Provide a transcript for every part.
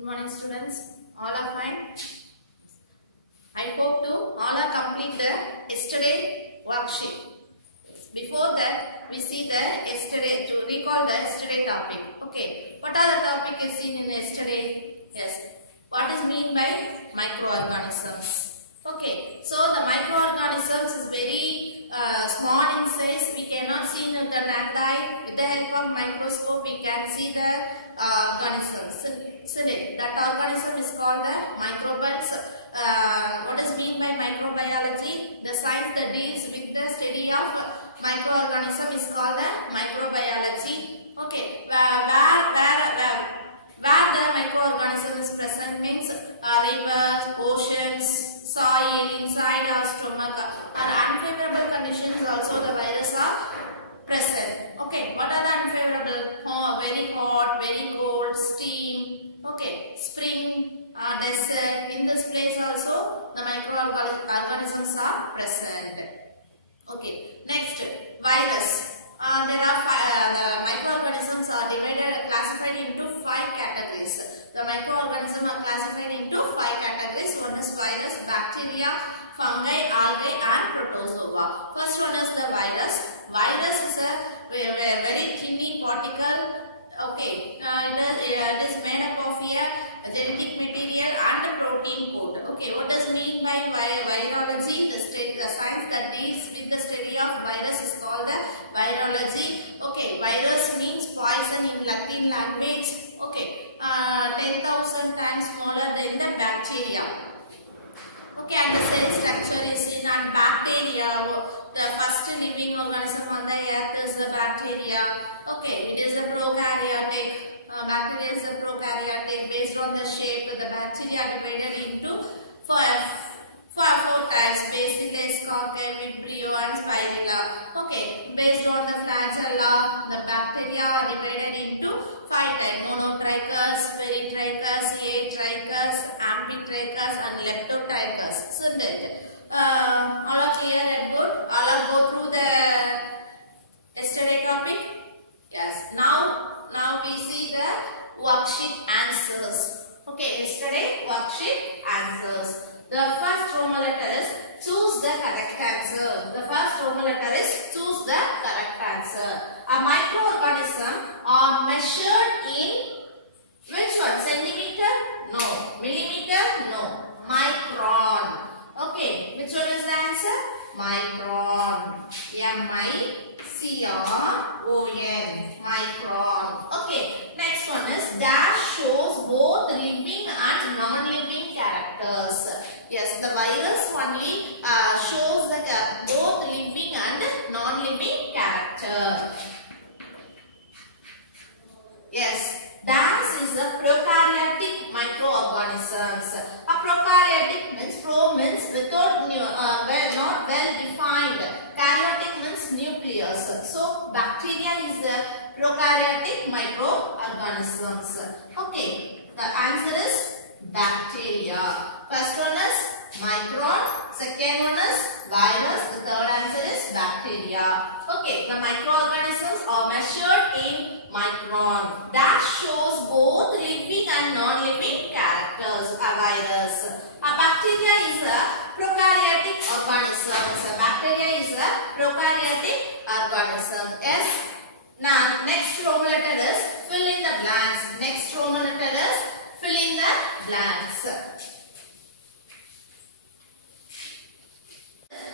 Good morning students, all are fine. I hope to all are complete the yesterday worksheet. Before that we see the yesterday, to recall the yesterday topic. Okay, what are the topic is seen in yesterday? Yes, what is mean by microorganisms? Okay, so the microorganisms is very small in size. We cannot see with the naked eye. With the help of microscope we can see the organisms. That organism is called the microbes. What is mean by microbiology? The science that deals with the study of microorganism is called the microbiology. Okay, where the microorganism is present means rivers, oceans, soil, inside our stomach, or unfavorable conditions also the virus are present. Okay, what are the unfavorable? Very hot, very cold, steam. Okay, spring, desert. In this place also the microorganisms are present. Okay, next virus. There are the microorganisms are classified into 5 categories. The microorganisms are classified into 5 categories. One is virus, bacteria, fungi, algae, and protozoa. First one is the virus. Virus is a very tiny particle. Okay, it is made up of a genetic material and a protein code. Okay, what does it mean by virology? The science that deals with the study of virus is called the virology. Okay, virus means poison in Latin language. Okay, 10,000 times smaller than the bacteria. Okay, and the cell structure is in and bacteria. The first living organism on the earth is the bacteria. Okay, it is a prokaryotic. Bacteria is a prokaryotic. Based on the shape, the bacteria are divided into four types: basilis, cocci, vibrio, and spirilla. Okay, based on the flagella, the bacteria are divided into 5 types: monotrichous, peritrichous, atrichous, amphitrichous, and leptotrichous. Isn't it? All are clear and good? All are go through the yesterday topic? Yes. Now we see the worksheet answers. Okay, yesterday worksheet answers. The first Roman letter is choose the correct answer. The first Roman letter is choose the correct answer. A microorganism are measured in which one? Centimeter? No. Millimeter? No. Micron. Okay, which one is the answer? Micron. M-I-C-R-O-N. Micron. Okay, next one is dash shows both living and non-living characters. Yes, the virus only shows the both living and non-living character. Yes, dash is a prokaryotic microorganisms. A prokaryotic means pro means without not well defined. Karyotic means nucleus. So bacteria is a prokaryotic microorganisms. Okay, the answer is bacteria. First one is micron, second one is virus, the third answer is bacteria. Okay, the microorganisms are measured in micron. That shows both living and non-living characters. A virus. A bacteria is a prokaryotic organism. A bacteria is a prokaryotic organism. Yes. Now, next Roman letter is fill in the blanks. Next Roman letter is fill in the blanks.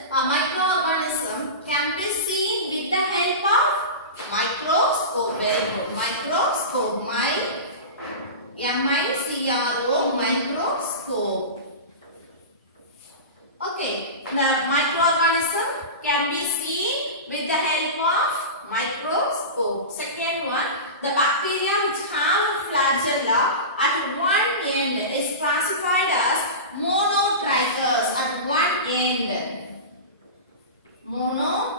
A microorganism can be seen with the help of microscope. Very good. Microscope. M-I-C-R-O. Microscope. Okay. The microorganism can be seen with the help of microscope. Second one, the bacteria which have flagella at one end is classified as monotrichous at one end. Monotrichous.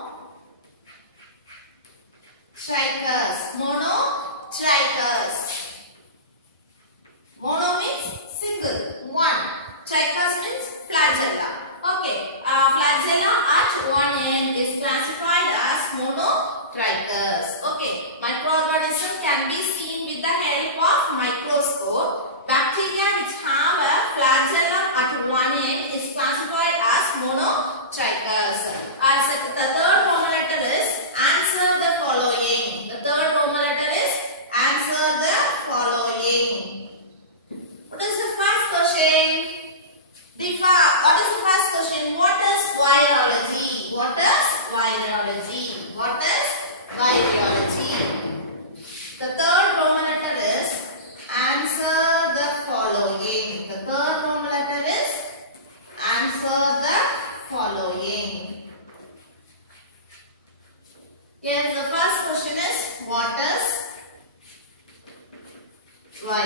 Mono means single, one. Trichous means flagella. Okay, flagella at one end is classified as monotrichous. Okay, microorganism can be seen with the help of microscope. Bacteria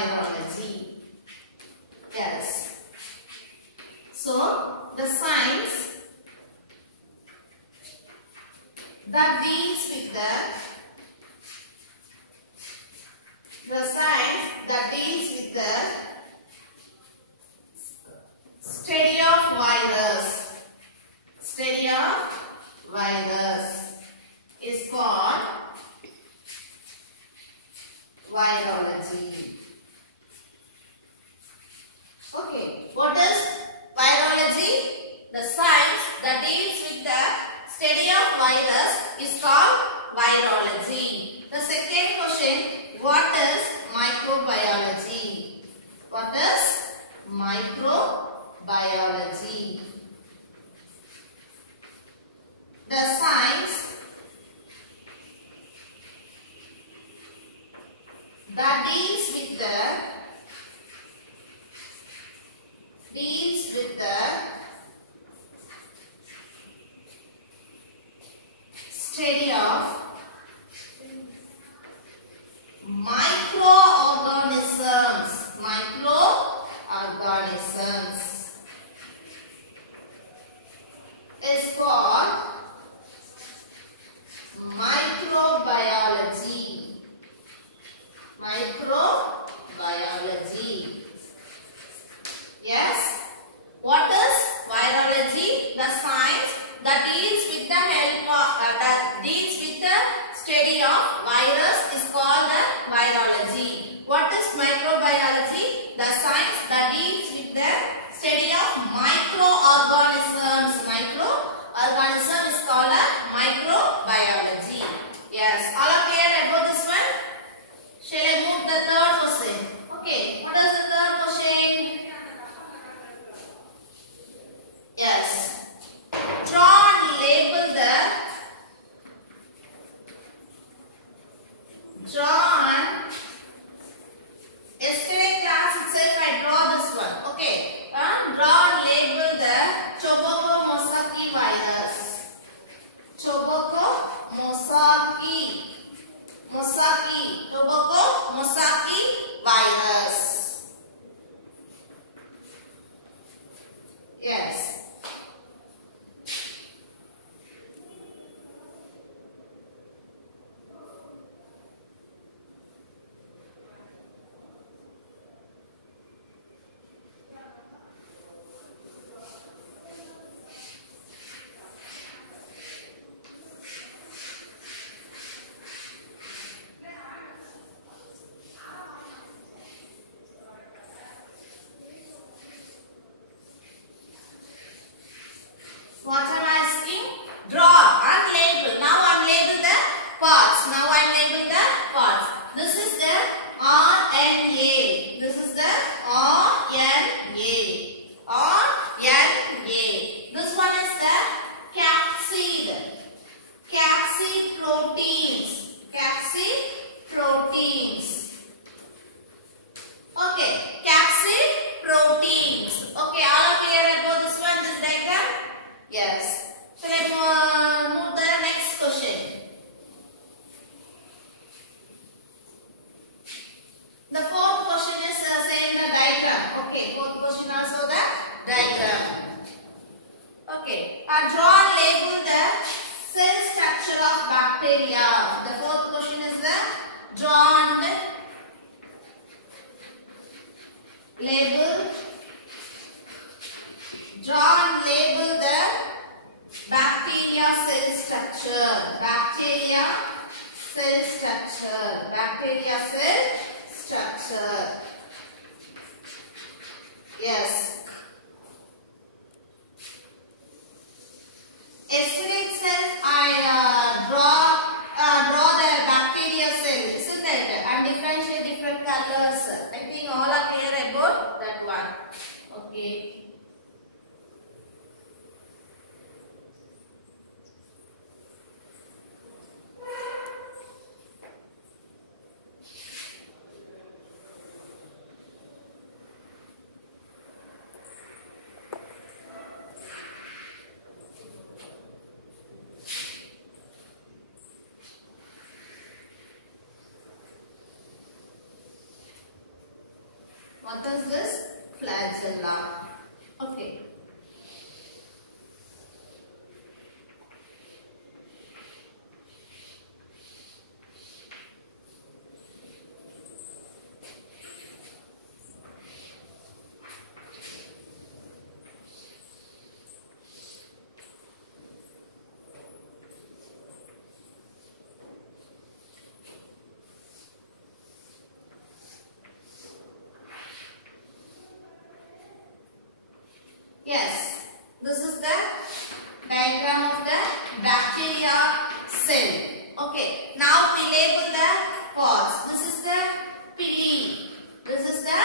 virology. Yes. So, the science that deals with the study of virus is called virology. Okay, what is virology? The science that deals with the study of virus is called virology. The second question, what is microbiology? What is microbiology? The science that deals with the study of microorganisms is called microbiology. Yes. What is virology? The science that deals with the study of virus is called the virology. What is microbiology? The science that deals with the study of microorganisms. Microorganism is called a microbiology. Yes. All are clear about this one? Shall I move the third question? Okay. What is the third question? Yes. Draw and label the yesterday class itself I draw this one. Okay. Draw and label the Tobacco mosaic virus. Tobacco mosaic virus. Yes. What am I asking? Draw and label. Now I am label the parts. This is the RNA. This one is the capsid proteins. Okay, capsid proteins. Okay, all are clear about this one, this diagram? Yes. Shall I move the next question? The fourth question is saying the diagram. Okay, fourth question also the diagram. Okay, draw and label the cell structure of bacteria. The fourth question is the draw and label the bacteria cell structure. Yes. Yesterday itself I draw the bacteria cell, isn't it? And differentiate different colors. I think all are clear about that one. Okay. What is this? Flagella. Okay. Yes, this is the diagram of the bacteria cell. Okay, now we label the parts. This is the pili. This is the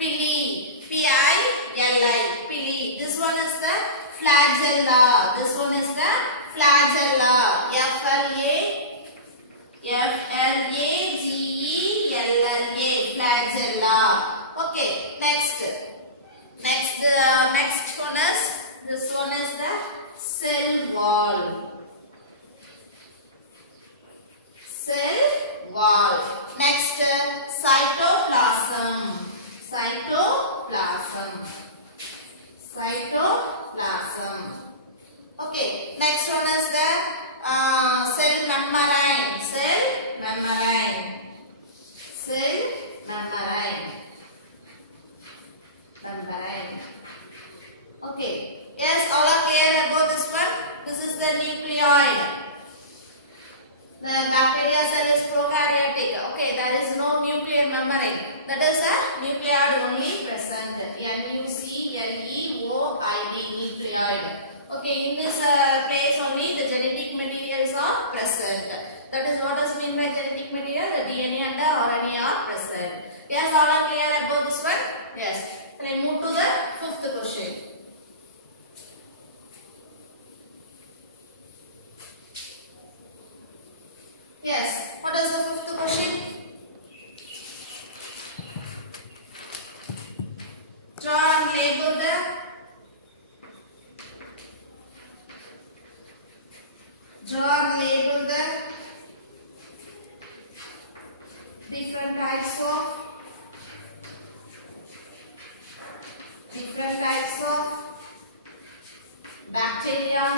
pili. P-I-L-I. Pili. This one is the flagella. This one is the flagella. F-L-A. F-L-A-G-E-L-L-A. Flagella. Okay, next. Next one is, this one is the cell wall. Cell wall. Next, cytoplasm. Cytoplasm. Cytoplasm. Okay, next one is the cell membrane. Cell membrane. Cell membrane. Okay. Yes, all are clear about this one. This is the nucleoid. The bacteria cell is prokaryotic. Okay, there is no nuclear membrane. That is a nucleoid only present. Nucleoid. Nucleoid. Okay, in this place only the genetic materials are present. That is what is meant by genetic material. The DNA and the RNA are present. Yes, all are clear about this one. Yes. Let's move to the fifth question. Yes, what is the fifth question? Draw and label the different types of bacteria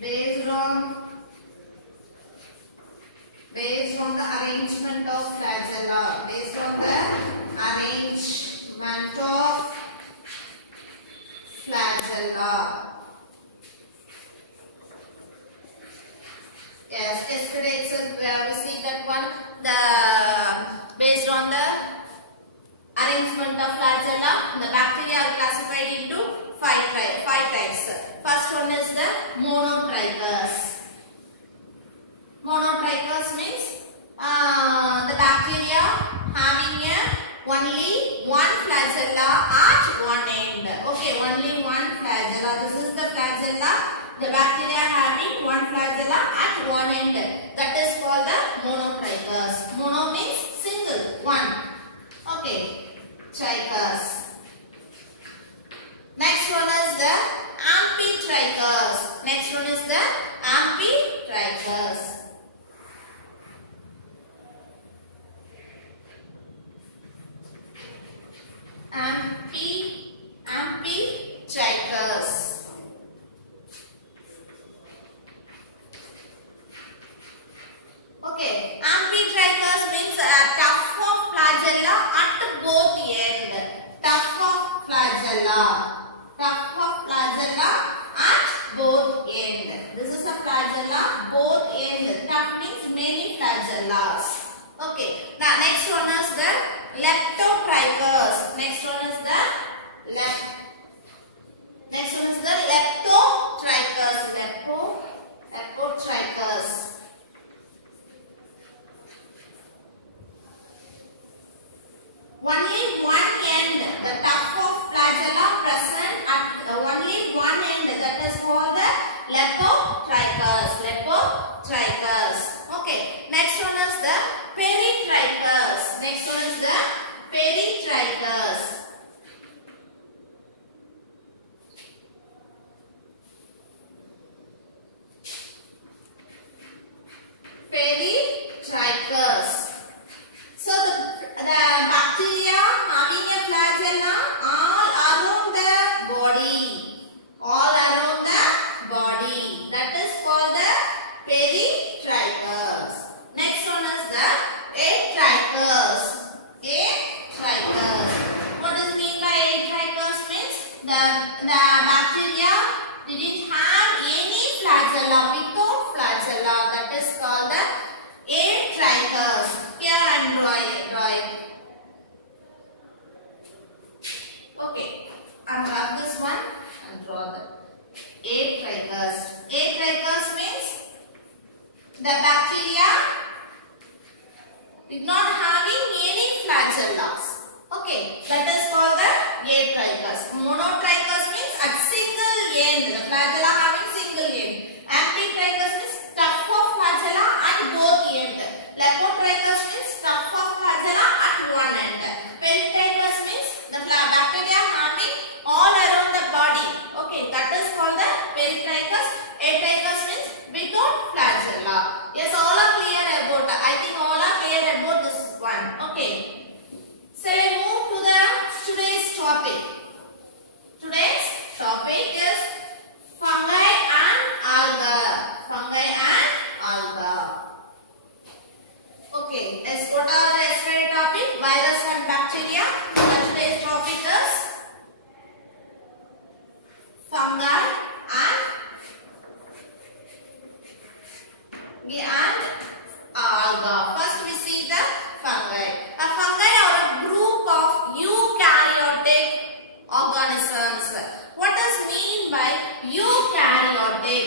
based on the arrangement of flagella. Based on the arrangement of flagella. Yes, yesterday itself we have received that one. Based on the arrangement of flagella, the bacteria are classified into five types. First one is the monotrichous. Monotrichous means the bacteria having only one flagella at one end. Okay, only one flagella. This is the flagella. The bacteria having one flagella at one end. That is called the monotrichous. Mono means single, one. Okay, trichous. Next one is the amphitrichous. Next one is the amphitrichous. Amphitrichous. Okay, amphitrichous means tuft of flagella at both ends. Tuft of flagella. Tuft of flagella at both ends. This is a flagella, both ends. Tuft means many flagellas. Okay, now next one is the leptotrichous. Next one is the leptotrichous. Leptotrichous. Only one end, the tuft of flagella present at only one end. That is called the leptotrichous. Leptotrichous. Okay. Next one is the peritrichous. Next one is the peritrichous. Peritrichous. not having any flagellas. Okay, that is called the atrichous. Monotrichous means at single end, the flagella having single end. Ambitrichous means tuft of flagella at both end. Lepotrichous means tuft of flagella at one end. Peritrichous means the bacteria having all around the body. Okay, that is called the peritrichous. Atrichous means without flagella. Yes, all are clear about. I think all are clear about this one. Okay. So we move to the today's topic. Today's topic is fungi and alga. Fungi and alga. Okay, let's go to the yesterday topic, virus and bacteria. Today's topic is fungi and alga. First we see the fungi. A fungi are a group of eukaryotic organisms. What does mean by eukaryotic?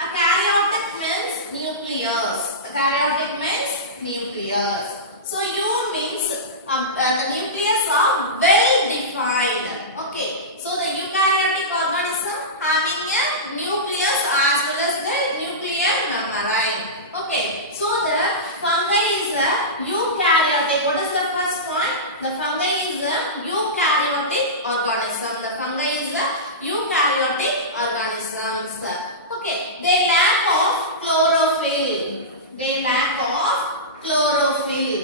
A karyotic means nucleus. A karyotic means nucleus. So U means the nucleus are well defined. Okay. So the eukaryotic organism having a nucleus as well as the nuclear membrane. Okay. So the fungi is a eukaryotic. What is the first point? The fungi is a eukaryotic organism. The fungi is a eukaryotic organisms. Okay. They lack of chlorophyll. They lack of chlorophyll.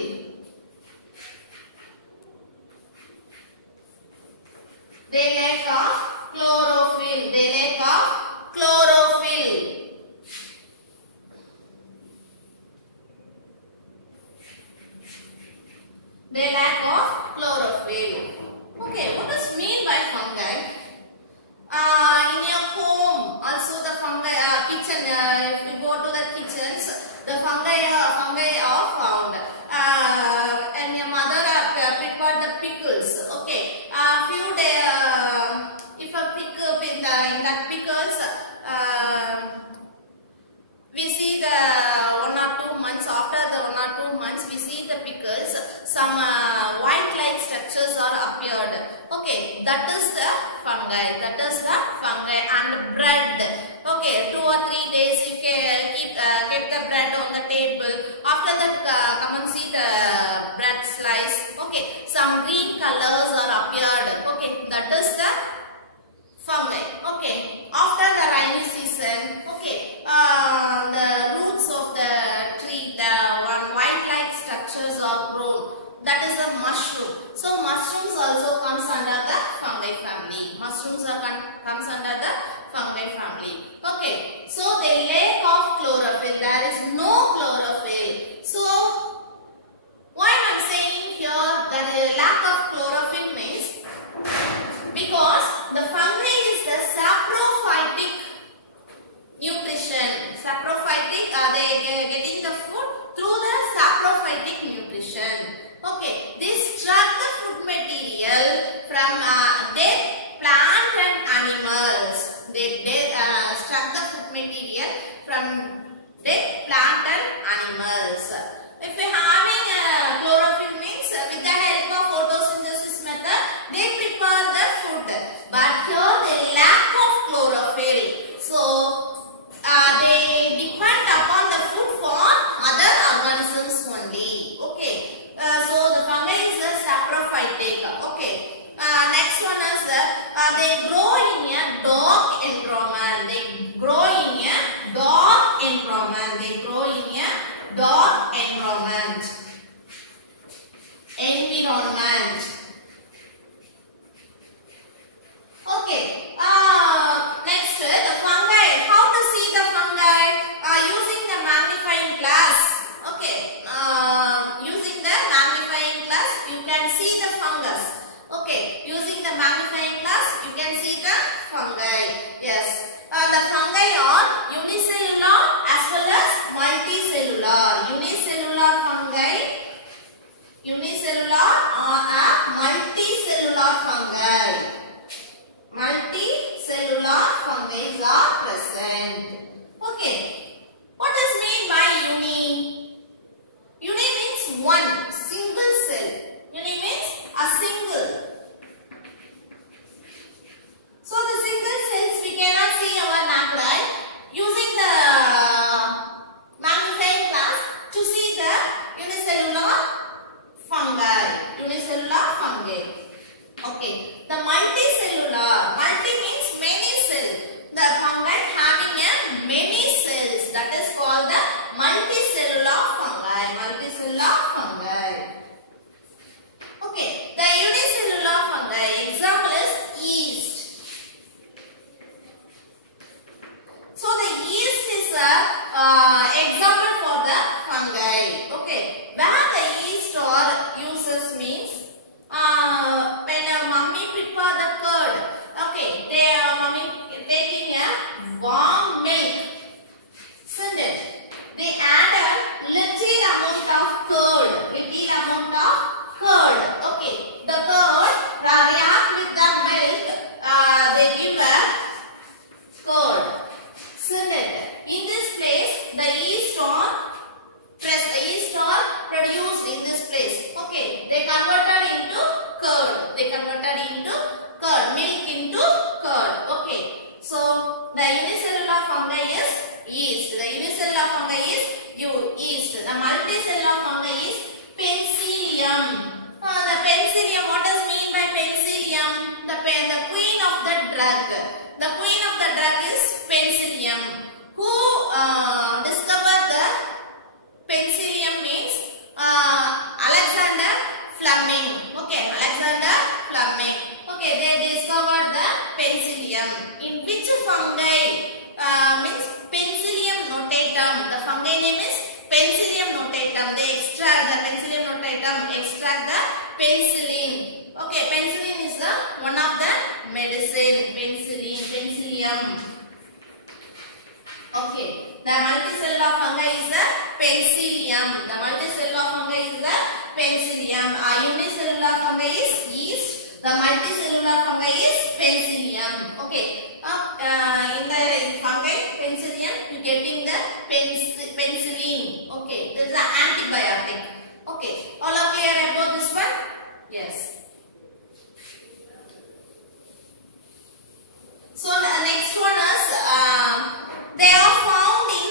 They lack of chlorophyll. They lack of chlorophyll. They lack of chlorophyll. Okay, what does mean by fungi? In your home, also the fungi kitchen. If we go to the kitchens, the fungi are found. And your mother prepared the pickles. Okay, few days. If a pickle in that pickles, we see the 1 or 2 months. After the 1 or 2 months, we see the pickles. Some white-like structures are appeared. Okay, that is the fungi. That is the fungi and bread. Okay, 2 or 3 days you can keep the bread on the table. After that, example for the fungi. Okay, where the yeast or uses means when a mummy prepare the curd. Okay, they are mummy taking a warm milk. Isn't it? They add a little amount of curd. Okay, the curd react with the milk. They give a curd. Isn't it? In this place, the yeast or produced in this place. Okay, they converted into curd. Milk into curd. Okay, so the unicellular fungi is yeast. The unicellular fungi is yeast. The multicellular fungi is penicillium. The penicillium. What does mean by penicillium? The queen of the drug. The queen of the drug is penicillium. Who discovered the penicillium means Alexander Fleming. Okay, Alexander Fleming. Okay, they discovered the penicillium. In which fungi? Means Penicillium notatum. The fungi name is Penicillium notatum. They extract the Penicillium notatum, extract the penicillin. Okay, penicillin is the one of the medicine. Penicillium. Okay, the multicellular fungi is the penicillium. Unicellular fungi is yeast. The multicellular fungi is penicillium. Okay, in the fungi penicillium, you getting the penicillin. Okay, this is the antibiotic. Okay, all are clear about this one? Yes. So the next one is they are found in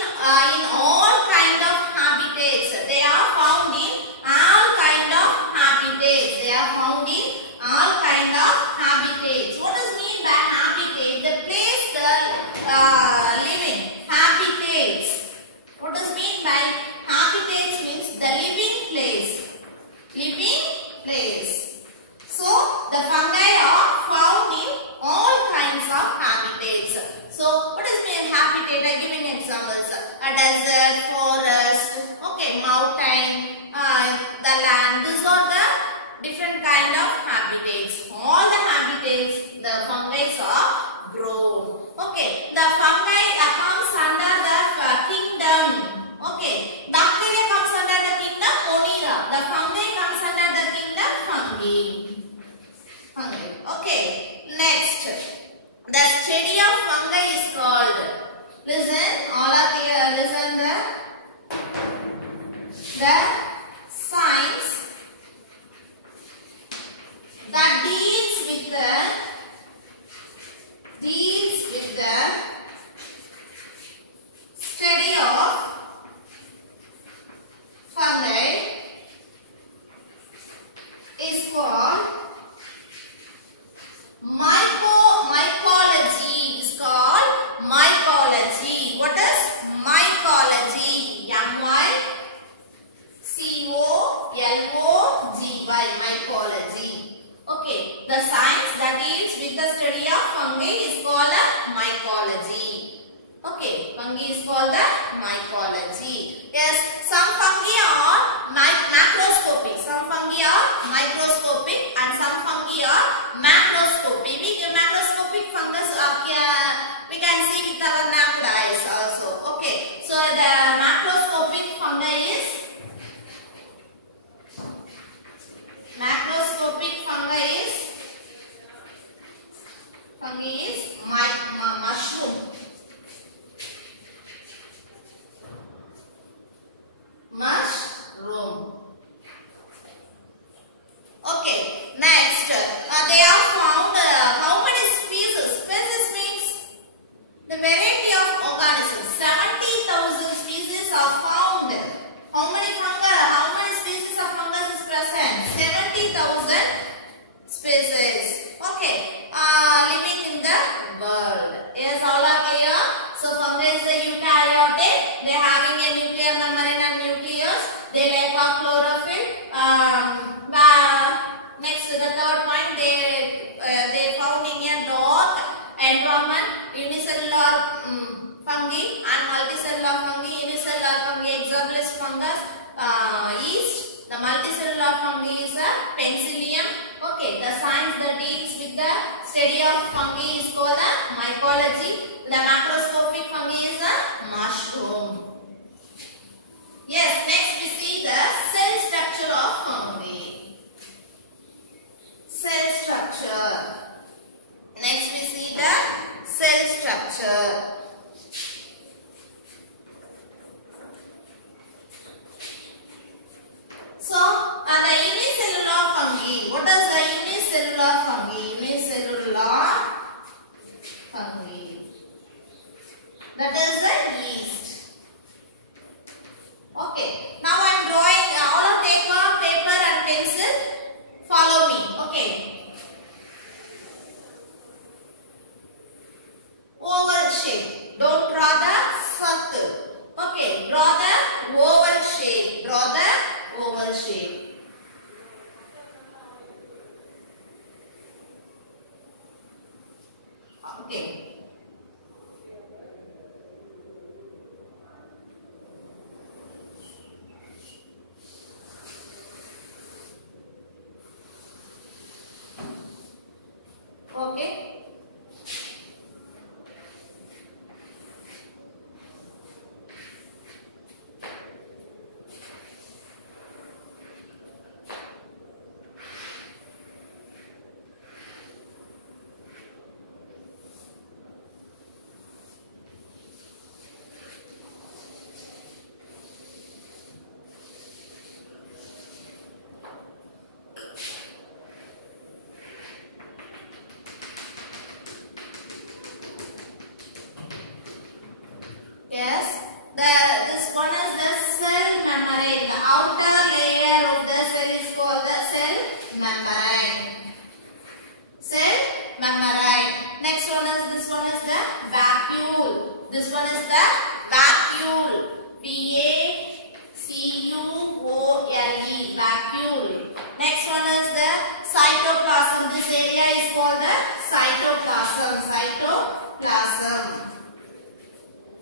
all kind of habitats. They are found in all kind of habitats. What does mean by habitat? The place the living. Habitats. What does mean by habitats? Means the living place. So the fungi are found in all kinds of habitats. So what is mean habitat? I give you examples. A desert, forest, okay, mountain, the land. These are the different kind of habitats. All the habitats, the fungi are grown. Okay, the fungi comes under the kingdom. Okay, bacteria comes under the kingdom Monera. The fungi comes under the kingdom fungi. Okay, next, the study of fungi is called. Listen, all of you listen. The science that deals with the study of fungi is called mycology. What is mycology? M-Y-C-O-L-O-G-Y. Mycology. Okay, the science that deals with the study of fungi is called mycology. Okay, fungi is called the mycology. Yes, some fungi are macroscopic. Some fungi are microscopic and some fungi are macroscopic. Macroscopic fungus we can see with our naked eyes also. Okay, so the macroscopic fungi is mushroom. Okay, next, they are found how many species? Species means the variety of organisms. 70,000 species are found. How many fungi? How many species of fungus is present? 70,000 species. Okay, living in the world. Yes, all are clear. So fungi is the eukaryotic. They are having a nuclear membrane and nucleus. They lack of chlorophyll. Next, the third point, they found in a dark environment. Unicellular fungi and multicellular fungi. Unicellular multicellular fungi is a penicillium. Okay, the science that deals with the study of fungi is called the mycology. The macroscopic fungi is a mushroom. Yes, next we see the cell structure of fungi. Cell structure. Next we see the cell structure. So, the unicellular fungi. What is the unicellular fungi? Unicellular fungi. That is the yeast. Okay. Now I am drawing. All of take a paper and pencil. Follow me. Okay. Oval shape. Don't draw the circle. Okay. Draw the oval shape. Draw the oval shape. Okay. Okay. Yes, this one is the cell membrane. The outer layer of the cell is called the cell membrane. Cell membrane. Next one is this one is the vacuole. This one is the vacuole. V-A-C-U-O-L-E. Vacuole. Next one is the cytoplasm. This area is called the cytoplasm. Cytoplasm.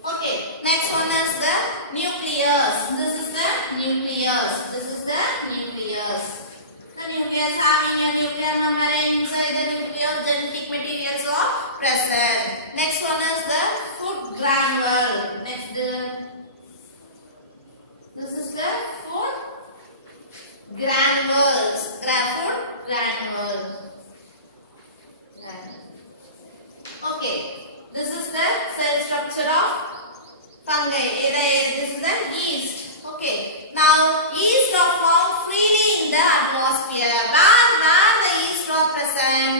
Okay, next one is the nucleus. This is the nucleus. This is the nucleus. The nucleus having a nuclear membrane inside the nucleus, genetic materials are present. Next one is the food granule. Next, this is the food granules. Food granule. Okay, this is the cell structure of fungi. This is the yeast. Okay. Now, yeast are found freely in the atmosphere. Where the yeast are present?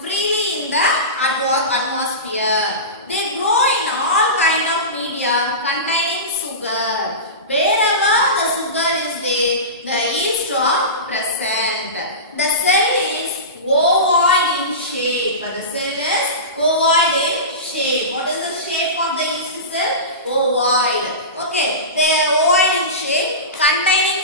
Freely in the atmosphere. They grow in all kind of media containing sugar. Wherever the sugar is there, the yeast are present. The cell is ovoid in shape. The cell is ovoid in shape. What is the shape of the yeast cell? Ovoid. Okay, they are ovoid in shape containing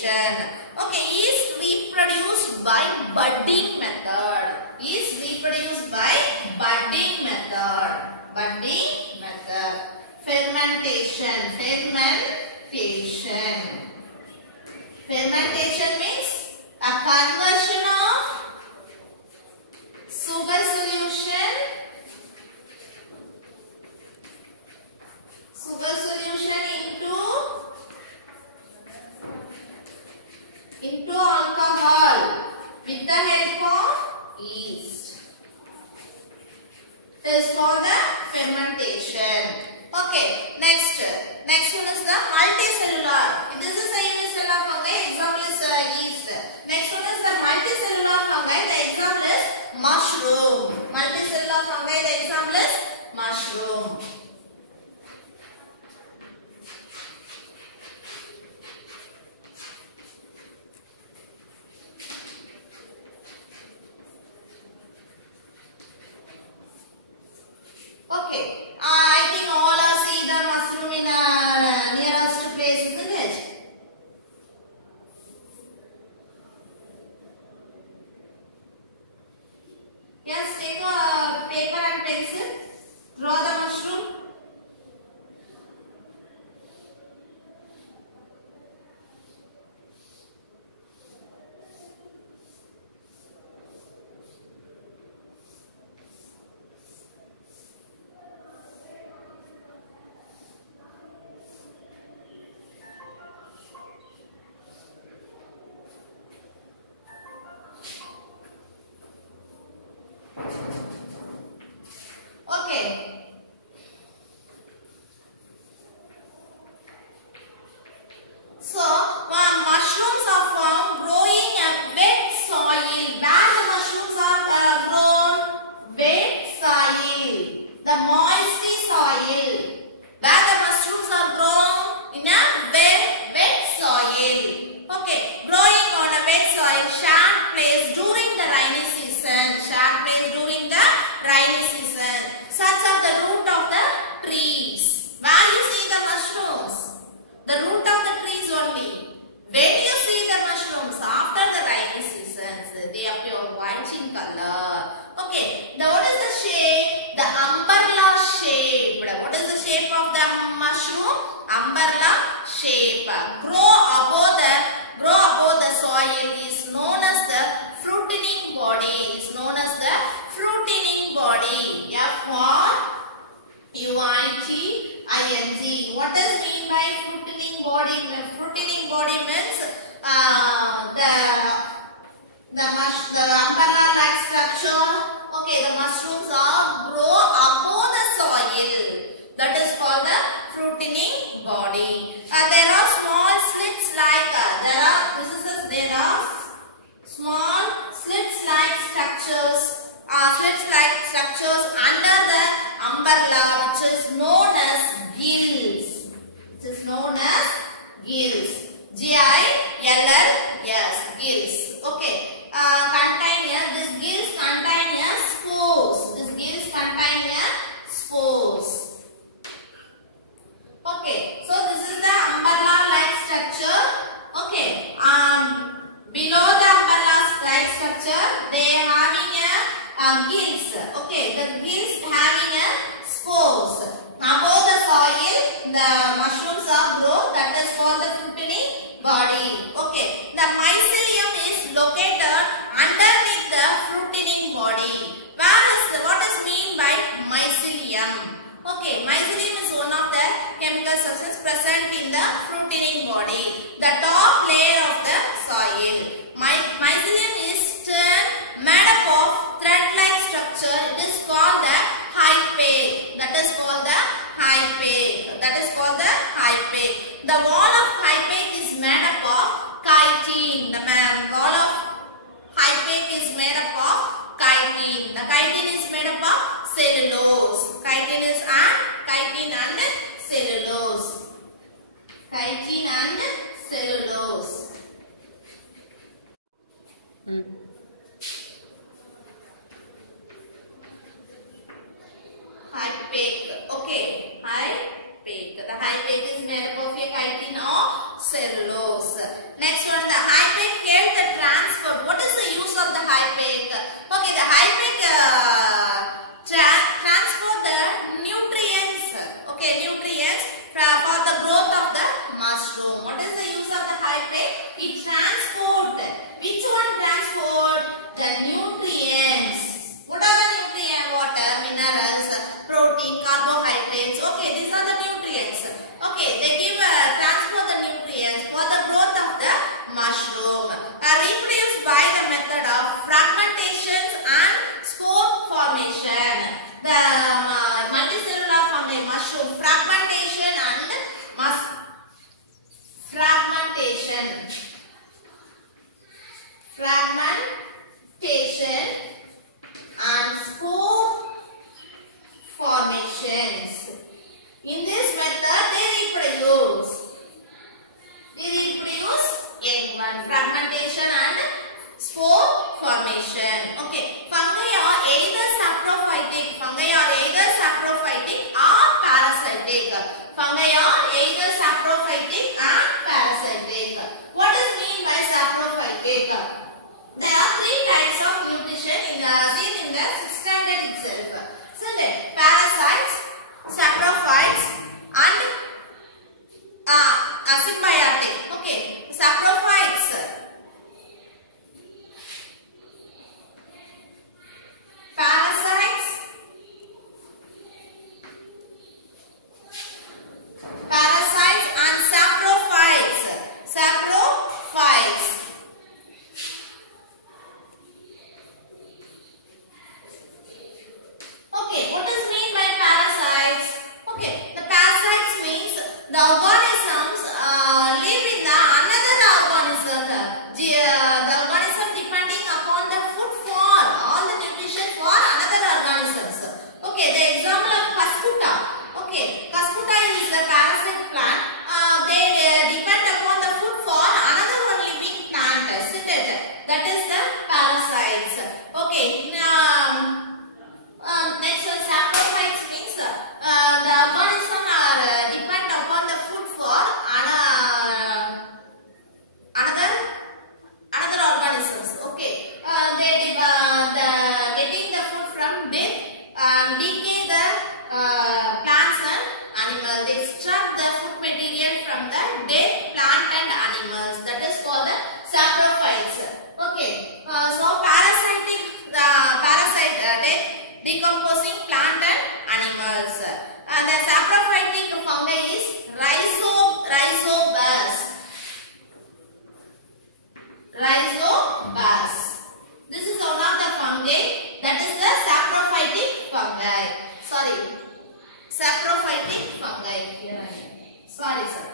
fermentation. Okay, is reproduced by budding method. Is reproduced by budding method. Budding method. Fermentation. Fermentation. Fermentation means a conversion of sugar solution into alcohol with the help of yeast. This is called the fermentation. Okay, next one is the multicellular. This is a unicellular fungi. Example is yeast. Next one is the multicellular fungi. The example is mushroom. Multicellular fungi. The example is mushroom. Okay, I think all are see the mushroom in nearest place, isn't it? Yes, take a paper and pencil. Draw the mushroom. Okay. So, mushrooms are found growing in wet soil. Where the mushrooms are grown? Wet soil. The moisty soil. Where the mushrooms are grown? In a wet soil. Okay. Growing on a wet soil, shad place during the rainy season. Shad place during the rainy season. Such are the root of the trees. Where you see the mushrooms? The root of the trees only. When you see the mushrooms after the rainy seasons, they appear white in color. Okay, now what is the shape? The umbrella shape. What is the shape of the mushroom? Umbrella shape. Grow above the soil is known as transport the nutrients. What are the nutrients? Water, minerals, protein, carbohydrates. Okay, these are the nutrients. Okay, they give transport the nutrients for the growth of the mushroom. Reproduced by the method of fragmentation and spore formation. The multicellular fungi mushroom fragmentation and spore formations. In this method, they reproduce young one, fragmentation and spore formation. Okay, fungi are either saprophytic or parasitic. Fungi are either saprophytic and parasitic. What is mean by saprophytic? There are three types of nutrition seen in the 6th standard itself. Isn't it? Parasites, saprophytes, and symbiotic. Okay, saprophytes. Parasites and saprophytes. Okay, what is mean by parasites? Okay, the parasites means the organisms live in the another organism. The organism depending upon the food for all the nutrition for another organisms. Okay, the example of Cuscuta. Okay, Cuscuta is a parasite plant. They depend upon the food for another one living plant. Isn't it? That is the parasites. Okay, next one, saprophytes means the organism depend upon the food for another organisms. Okay, they getting the food from dead decay the plants and animals. They extract the food material from the dead plant and animals. That is called the saprophytes. Okay, so parasitic, the parasite decomposing plant and animals. The saprophytic fungi is rhizobus. This is one of the fungi that is the saprophytic fungi. Saprophytic fungi. Sorry, sir.